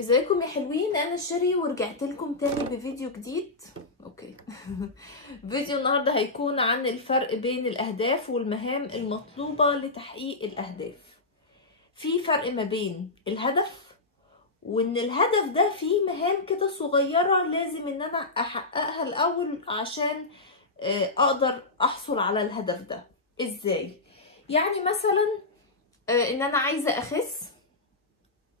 ازيكم يا حلوين؟ انا شيري ورجعت لكم تاني بفيديو جديد. اوكي. فيديو النهارده هيكون عن الفرق بين الاهداف والمهام المطلوبة لتحقيق الاهداف. في فرق ما بين الهدف وان الهدف ده فيه مهام كده صغيرة لازم ان انا احققها الاول عشان اقدر احصل على الهدف ده. ازاي؟ يعني مثلا ان انا عايزة اخس،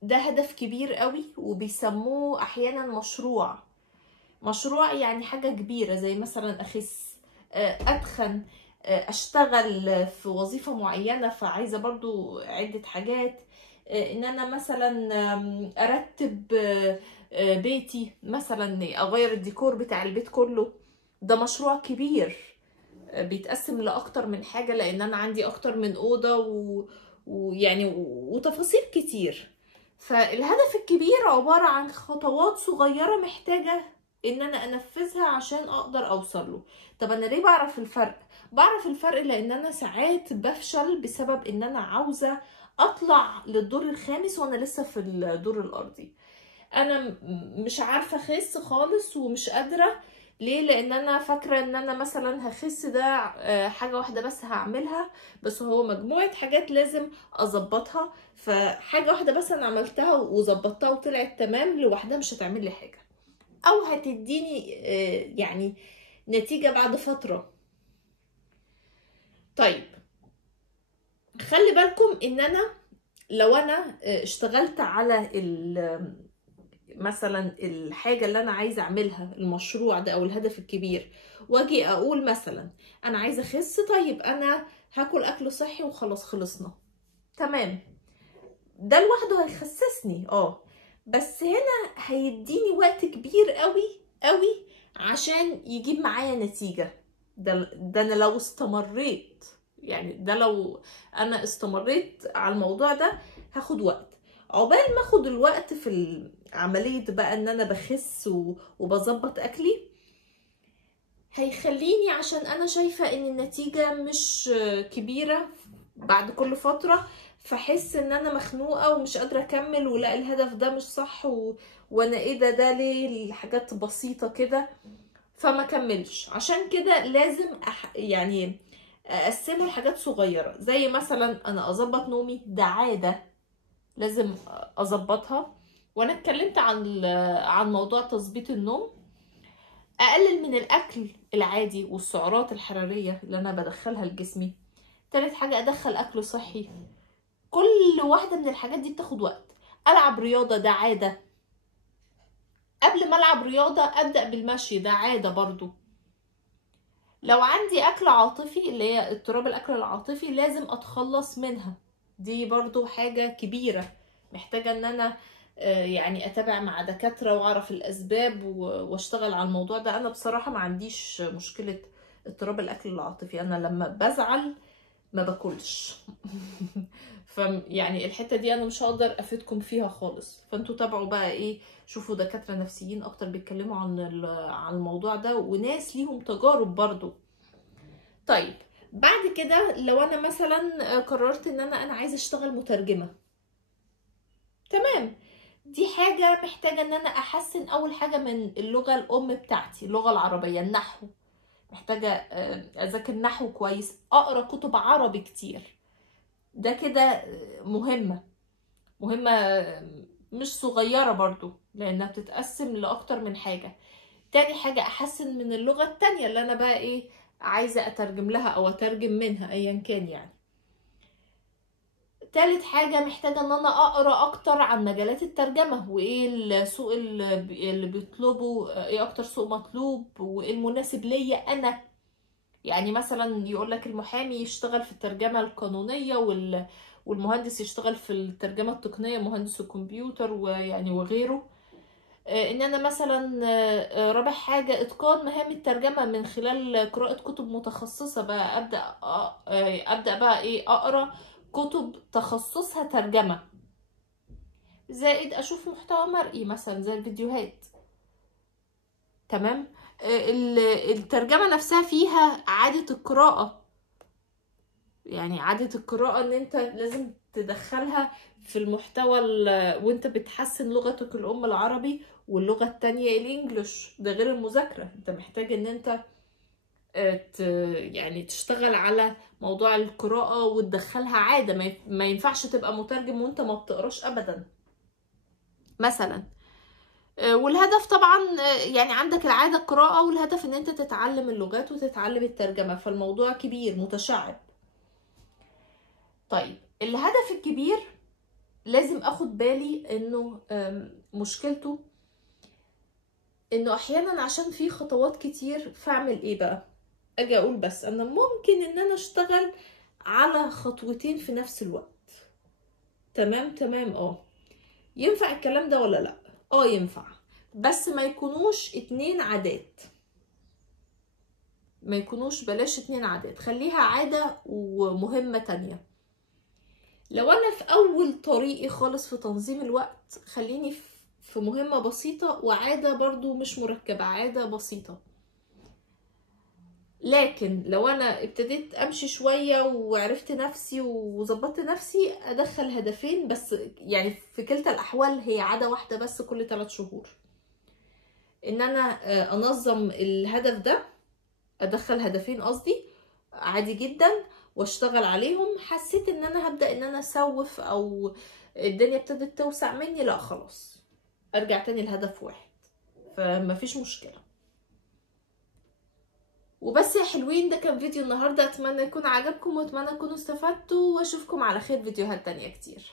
ده هدف كبير قوي وبيسموه احيانا مشروع يعني حاجة كبيرة، زي مثلا اخس، اتخن، اشتغل في وظيفة معينة فعايزة برضو عدة حاجات، ان انا مثلا ارتب بيتي، مثلا اغير الديكور بتاع البيت كله. ده مشروع كبير بيتقسم لأكتر من حاجة، لأن أنا عندي أكتر من أوضة ويعني وتفاصيل كتير. فالهدف الكبير عبارة عن خطوات صغيرة محتاجة إن أنا أنفذها عشان أقدر أوصل له. طب أنا ليه بعرف الفرق؟ بعرف الفرق لأن أنا ساعات بفشل بسبب إن أنا عاوزة أطلع للدور الخامس وأنا لسه في الدور الأرضي. انا مش عارفه اخس خالص ومش قادره. ليه؟ لان انا فاكره ان انا مثلا هخس ده حاجه واحده بس هعملها، بس هو مجموعه حاجات لازم اظبطها. فحاجه واحده بس انا عملتها وظبطتها وطلعت تمام لوحدها مش هتعمل لي حاجه، او هتديني يعني نتيجه بعد فتره. طيب خلي بالكم ان انا لو انا اشتغلت على مثلا الحاجة اللي أنا عايزة أعملها، المشروع ده أو الهدف الكبير، واجي أقول مثلا أنا عايزة أخس، طيب أنا هاكل أكل صحي وخلاص خلصنا، تمام، ده لوحده هيخسسني بس هنا هيديني وقت كبير قوي قوي عشان يجيب معايا نتيجة. ده أنا لو استمريت، يعني ده لو أنا استمريت على الموضوع ده هاخد وقت. عقبال ما اخد الوقت في عملية بقى ان انا بخس وبظبط اكلي، هيخليني عشان انا شايفة ان النتيجة مش كبيرة بعد كل فترة، فحس ان انا مخنوقة ومش قادرة اكمل، ولا الهدف ده مش صح وانا ايه ده ليه الحاجات بسيطة كده، فما كملش. عشان كده لازم يعني اقسمه لحاجات صغيرة، زي مثلا انا اظبط نومي، ده عادة لازم اظبطها. وانا اتكلمت عن موضوع تظبيط النوم. اقلل من الاكل العادي والسعرات الحراريه اللي انا بدخلها لجسمي. تالت حاجه ادخل اكل صحي. كل واحده من الحاجات دي بتاخد وقت. العب رياضه، ده عاده. قبل ما العب رياضه ابدا بالمشي، ده عاده برضو. لو عندي اكل عاطفي اللي هي اضطراب الاكل العاطفي، لازم اتخلص منها، دي برضو حاجه كبيره محتاجه ان انا يعني اتابع مع دكاترة واعرف الاسباب واشتغل على الموضوع ده. انا بصراحة ما عنديش مشكلة اضطراب الاكل العاطفي، انا لما بزعل ما باكلش. يعني الحتة دي انا مش هقدر افيدكم فيها خالص، فانتوا تابعوا بقى ايه، شوفوا دكاترة نفسيين اكتر بيتكلموا عن الموضوع ده، وناس ليهم تجارب برضو. طيب بعد كده لو انا مثلا قررت ان انا عايزة اشتغل مترجمة، تمام، دي حاجة محتاجة ان انا احسن اول حاجة من اللغة الام بتاعتي، اللغة العربية، النحو. محتاجة اذاكر نحو كويس، اقرا كتب عربي كتير. ده كده مهمة مش صغيرة برضو، لانها بتتقسم لاكتر من حاجة. تاني حاجة احسن من اللغة التانية اللي انا بقى ايه عايزة اترجم لها او اترجم منها ايا كان يعني. تالت حاجة محتاجة ان انا اقرا اكتر عن مجالات الترجمة، وايه السوق اللي بيطلبوا، ايه اكتر سوق مطلوب وايه المناسب ليا انا. يعني مثلا يقولك المحامي يشتغل في الترجمة القانونية والمهندس يشتغل في الترجمة التقنية، مهندس الكمبيوتر ويعني وغيره. ان انا مثلا رابع حاجة اتقان مهام الترجمة من خلال قراءة كتب متخصصة، بقى ابدأ بقى ايه اقرا كتب تخصصها ترجمة، زائد اشوف محتوى مرئي مثلا زي الفيديوهات. تمام. الترجمة نفسها فيها عادة القراءة، يعني عادة القراءة ان انت لازم تدخلها في المحتوى وانت بتحسن لغتك الام العربي، واللغة التانية الانجليش. ده غير المذاكرة، انت محتاج ان انت يعني تشتغل على موضوع القراءة وتدخلها عادة. ما ينفعش تبقى مترجم وانت ما بتقراش ابدا مثلا. والهدف طبعا يعني عندك العادة القراءة، والهدف ان انت تتعلم اللغات وتتعلم الترجمة، فالموضوع كبير متشعب. طيب الهدف الكبير لازم اخد بالي انه مشكلته انه احيانا عشان في خطوات كتير، فاعمل ايه بقى؟ اجي اقول بس انا ممكن ان انا اشتغل على خطوتين في نفس الوقت. تمام ينفع الكلام ده ولا لا؟ ينفع، بس ما يكونوش 2 عادات. ما يكونوش، بلاش 2 عادات، خليها عادة ومهمة تانية. لو انا في اول طريقي خالص في تنظيم الوقت، خليني في مهمة بسيطة وعادة برضو مش مركبة، عادة بسيطة. لكن لو انا ابتديت امشي شوية وعرفت نفسي وظبطت نفسي، ادخل هدفين بس. يعني في كلتا الاحوال هي عادة واحدة بس كل 3 شهور، ان انا انظم الهدف ده، ادخل هدفين قصدي عادي جدا واشتغل عليهم. حسيت ان انا هبدأ ان انا اسوف او الدنيا ابتدت توسع مني، لا خلاص ارجع تاني لهدف واحد، فمفيش مشكلة. وبس يا حلوين، ده كان فيديو النهاردة، اتمنى يكون عجبكم واتمنى تكونوا استفدتوا، واشوفكم على خير فيديوهات تانية كتير.